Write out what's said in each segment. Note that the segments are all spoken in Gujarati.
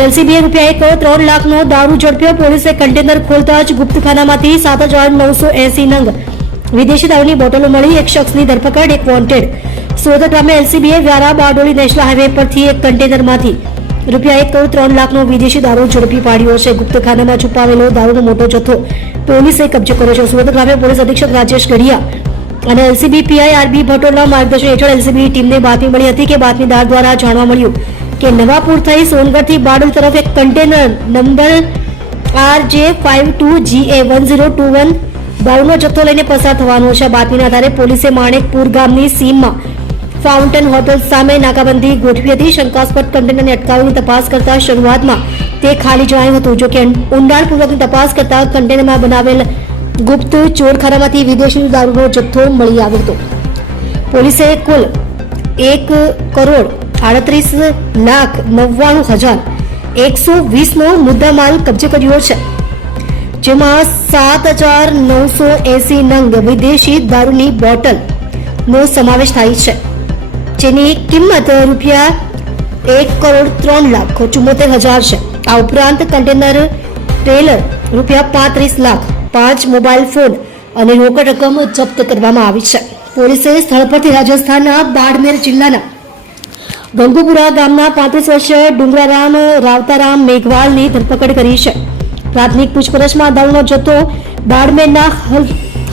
એલસીબીએ ₹1.3 લાખનો દારૂ ઝડપ્યો. પોલીસે કન્ટેનર ખોલતા જ ગુપ્તખાનામાંથી 7,980 નંગ વિદેશી દારૂની બોટલો મળી. એક શખ્સની ધરપકડ, એક વોન્ટેડ. સુરત ગામે એલસીબીએ વ્યારા બારડોલી નેશનલ હાઈવે પરથી એક કન્ટેનરમાંથી ₹1.3 લાખનો વિદેશી દારૂ ઝડપી પાડ્યો છે. ગુપ્તખાનામાં છુપાવેલો દારૂનો મોટો જથ્થો પોલીસે કબજે કર્યો છે. સુરત ગ્રામ્ય પોલીસ અધિક્ષક રાજેશ ગઢિયા અને એલસીબી પીઆઈ આરબી ભટોલના માર્ગદર્શન હેઠળ એલસીબી ટીમને બાતમી મળી હતી કે બાતમીદાર દ્વારા જાણવા મળ્યું કે નવાપુર થઈ સોનગઢથી બારડોલી તરફ એક કન્ટેનર નંબર RJ52GA1021 દારૂનો જથ્થો લઈને પસાર થવાનો છે. બાતમીના આધારે પોલીસે માણેકપુર ગામની સીમમાં ફાઉન્ટેન હોટલ સામે નાકાબંધી ગોઠવી હતી. શંકાસ્પદ કન્ટેનરને અટકાવીને તપાસ કરતા શરૂઆતમાં તે ખાલી જણાયું હતું. જોકે ઊંડાણપૂર્વકની તપાસ કરતા કન્ટેનરમાં બનાવેલ ગુપ્ત ચોરખાનામાંથી વિદેશી દારૂનો જથ્થો મળી આવ્યો હતો. પોલીસે કુલ $1,98,99,120નો મુદ્દામાલ કબજે કર્યો છે, જેમાં 7,980 નંગ વિદેશી દારૂની બોટલનો સમાવેશ થાય છે, જેની કિંમત ₹1,03,74,000 છે. આ ઉપરાંત container trailer ₹35 lakh, 5 mobile phone અને રોકડ રકમ જપ્ત કરવામાં આવી છે. પોલીસે સ્થળ પરથી રાજસ્થાનના બાડમેર જિલ્લાના ગંગુપુરા ગામના 35 વર્ષીય ડુંગરારામ રાવતારામ મેઘવાલની ધરપકડ કરી છે. પ્રાથમિક પૂછપરછમાં દારૂનો જથ્થો બાડમેરના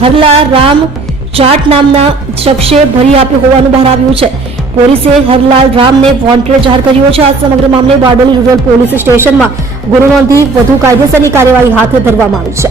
હરલા રામ જાટ નામના શખ્સે ભરી આપ્યો હોવાનું બહાર આવ્યું છે. પોલીસે હરલાલ રામને વોન્ટેડ જાહેર કર્યો છે. આ સમગ્ર મામલે બારડોલી રૂરલ પોલીસ સ્ટેશનમાં ગુનો નોંધી વધુ કાયદેસરની કાર્યવાહી હાથ ધરવામાં આવી છે.